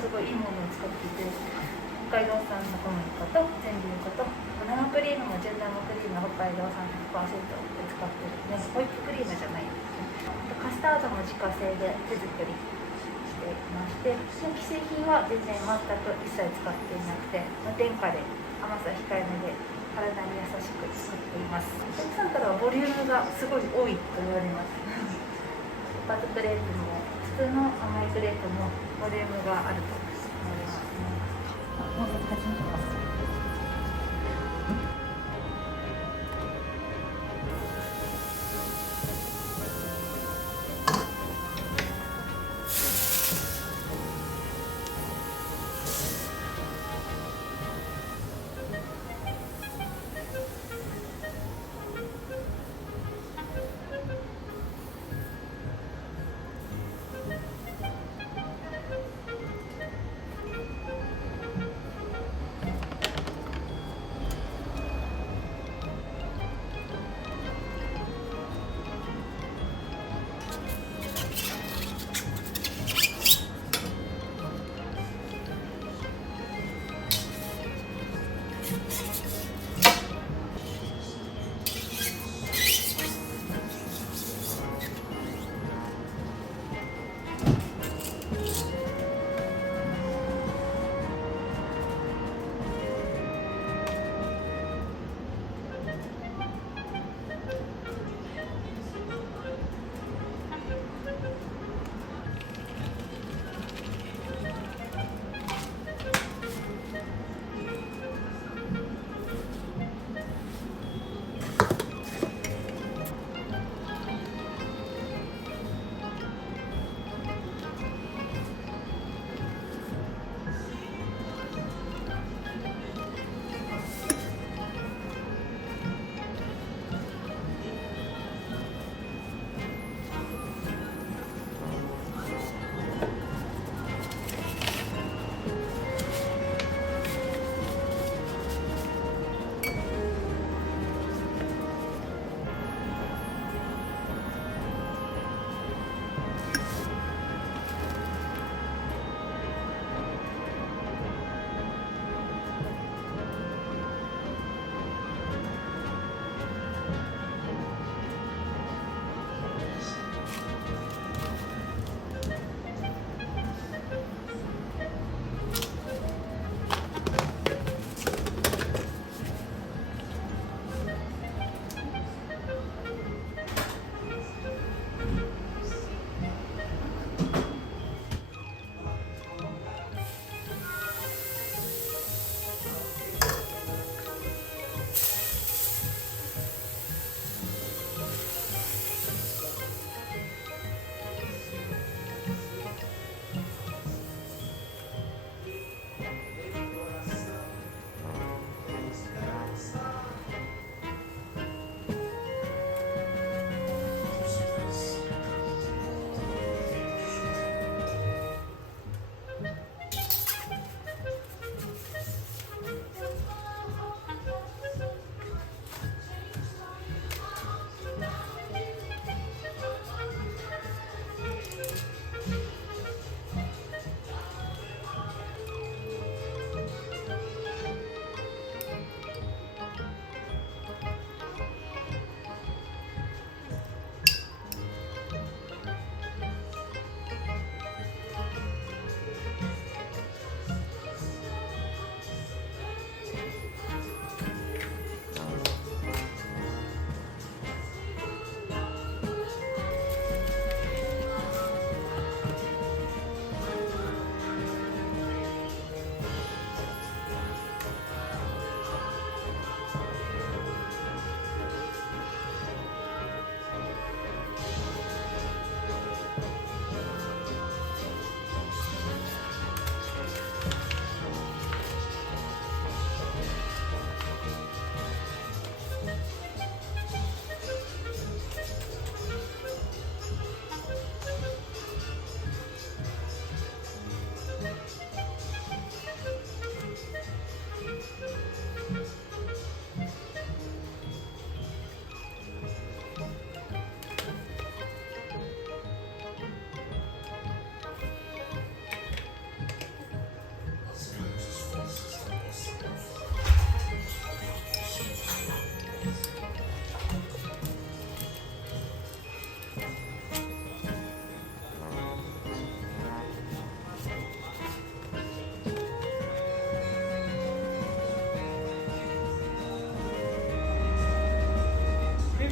すごいいいものを使っていて、北海道産の小麦粉と全粒粉と生クリームも純生クリームの北海道産 100% で使ってるね、ホイップクリームじゃないですね。カスタードも自家製で手作りしていまして、既製品は全然全く一切使っていなくて、無添加で甘さ控えめで体に優しく作っています。お客さんからはボリュームがすごい多いと言われます。おかずクレープも普通の甘いクレープもボリュームがあると思いますね。もう始めてます。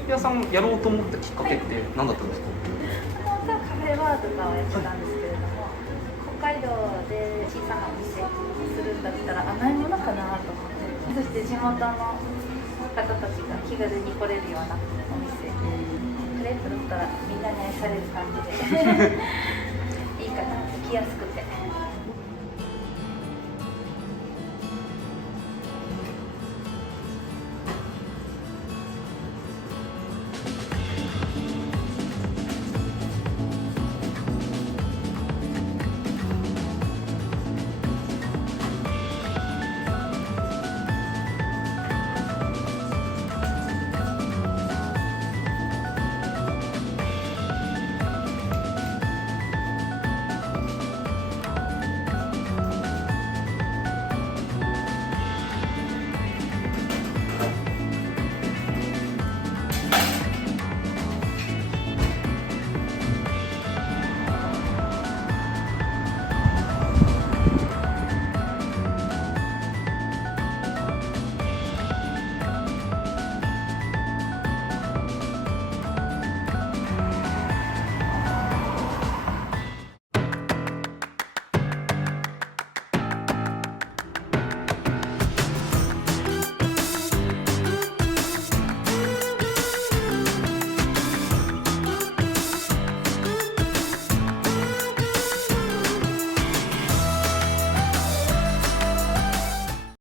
屋さんやろうと思ったきっかけって何だったんですか？本当はカフェバーとかはやってたんですけれども、北海道で小さなお店するんだったら甘いものかなと思って、そして地元の方たちが気軽に来れるようなお店、クレープだったらみんなに愛される感じでいいかな、来やすくて。